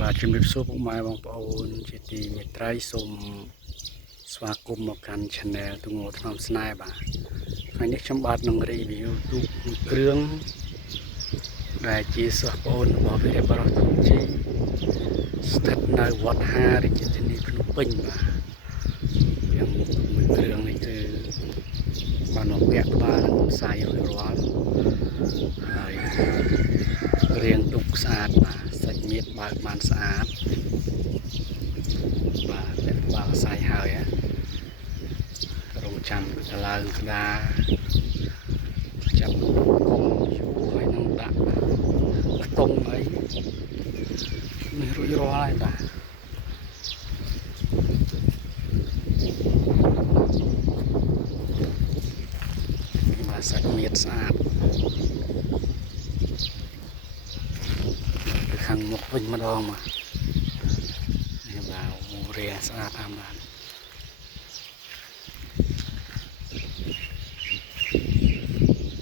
បាទជំរាបសួរពុកម៉ែបងប្អូនជាទីមេត្រីសូមស្វាគមន៍មកកាន់ Channel ទូងថ្នាំស្នេហ៍បាទថ្ងៃនេះខ្ញុំបាទនឹង review ទូកគ្រឿងដែលជាសិស្សប្អូនរបស់វីរបុរសធំជីស្ថិតនៅវត្តហារាជធានីភ្នំពេញបាទយ៉ាងមួយគ្រឿងនេះគឺបានមកពាក់ក្បាលនឹងផ្សាយរួចរាល់ហើយរៀងទុកស្អាតបាទសាច់ញាតបើកបានស្អាតបាទពាក់ក្បាលខ្សែហើយរងចាំកឡើងក្តារចាប់កុំយូរហើយនឹងដាក់ខ្ទង់អីនេះរួចរាល់ហើយបាទសាច់ញាតស្អាតពីខាងមុខវិញម្ដងមកនេះបាទរាស្អាតអាបាន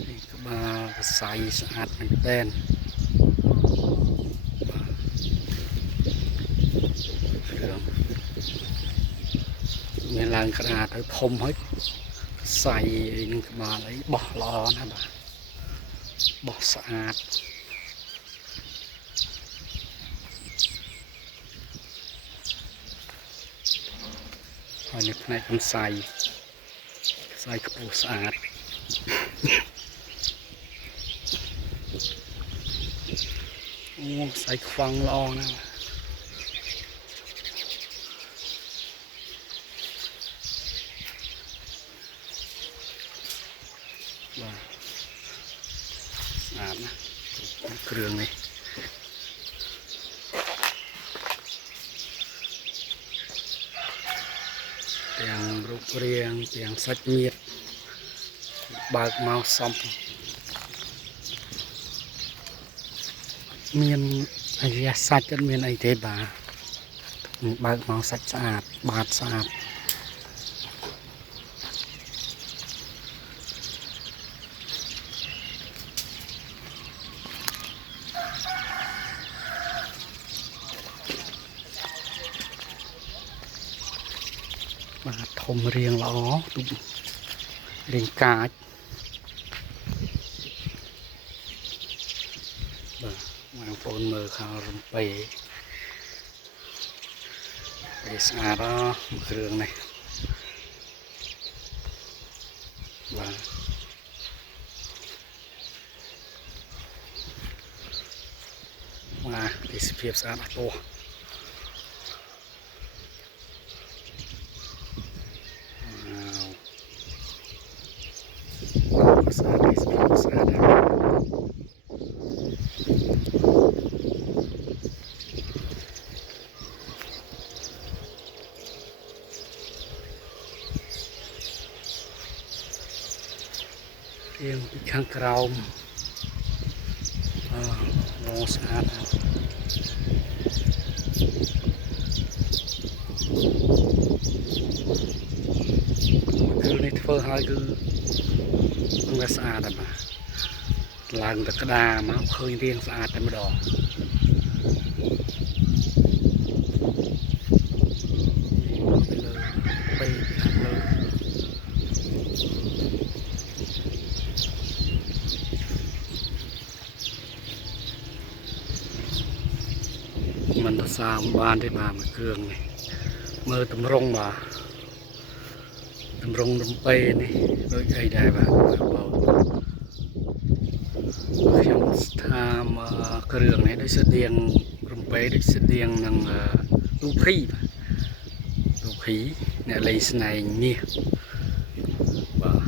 នេះក្បាលខ្សែស្អាតមែនទែនមានឡើងក្តារទៅធំហើយខ្សែនឹងក្បាលអីបោះល្អណាស់បាទបោះស្អាតហើយនៅផ្នែកខ្សែខ្ពស់ស្អាតអូខ្សែខ្វាំងល្អណាស់បាទស្អាតណាស់គ្រឿងនេះទាំងរូបរាងទាំងសាច់ញាតបើកមកសំមានអាយ៉ាសាច់អត់មានអីទេបាទបើកមកសាច់ស្អាតបាតស្អាតបាទធំរៀងល្អទូករៀងកាចបាទបងប្អូនមើលខាងរំពេស្អាតគ្រឿងនេះបាទទេសភាពស្អាតអត់ទោះស្អាតទេសភាពស្អាតរៀងពីខាងក្រោមស្អាតគ្រឿងនេះធ្វើឲ្យគឺវាស្អាតបាទឡើងទៅក្តារមកឃើញរៀងស្អាតតែម្ដងពីខាងលើមិនទៅសាមបានទេបាទមួយគ្រឿងនេះមើលតម្រង់បាទតម្រង់រំពេនេះដូចអីដែរបាទបងខ្ញុំថាគ្រឿងនេះដូចស្តៀងរំពេដូចស្តៀងនឹងទូភីបាទទូភីអ្នកលេងស្នែងមាសបាទ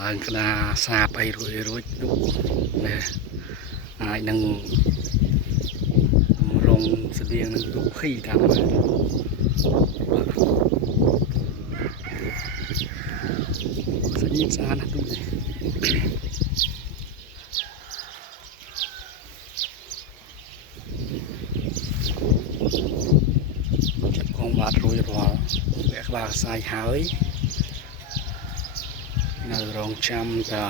ឡើងក្តារសាបអីរួចទូនេះអាចនឹងរងស្តៀងនឹងទូភីតាមបាទសាច់ញាតស្អាតណាស់ទូនេះចាប់កងបាទរួចរាល់ពាក់ក្បាលខ្សែហើយនៅរងចាំតា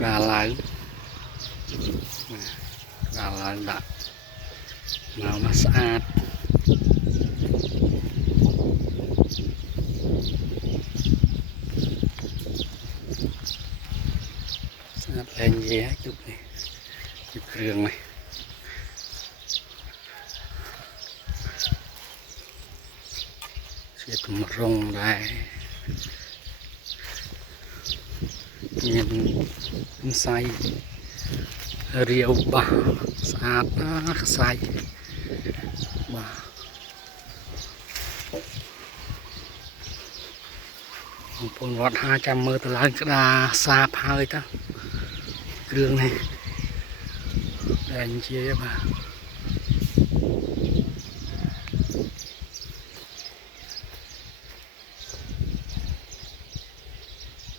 đà láng đà láng đã màu nó sạch sạch lên gì hết chút này chút rừng này sẽ cùng rong đây nhìn say rượu bà sạch say bà phong vọt 200 mơ từ lên cái đà xa hơi ta rừng này đèn chia bà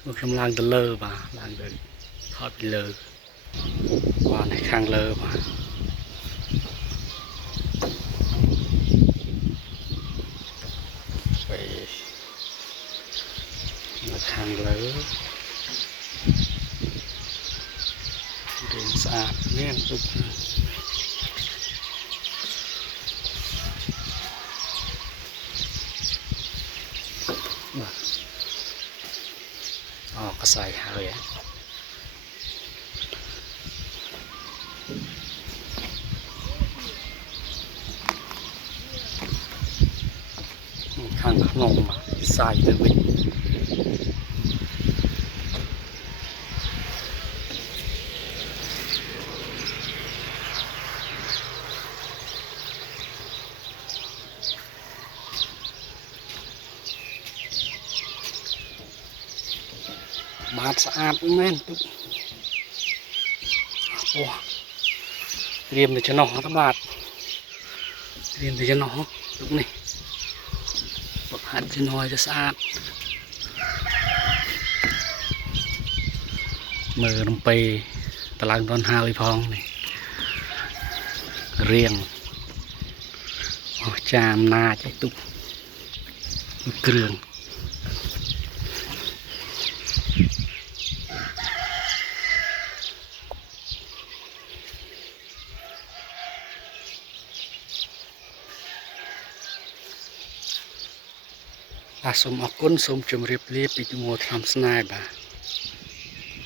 một trong làng từ lơ bà làng từ thọt lơ và này khang lơ bà vậy là khang lơ đến sạch nghe tục có xài hơi á khang nông mà xài từ mình bát sạch men tục riêng để cho nó các bạn riêng để cho nó tục này bật hạt cho nó cho sạch mở đồng pê tà lăng con hai phong này riêng chàm na chạy tục cườngសូមអរគុណសូមជម្រាបលាពីជំនួសឆ្នាំស្នេហ៍បាទ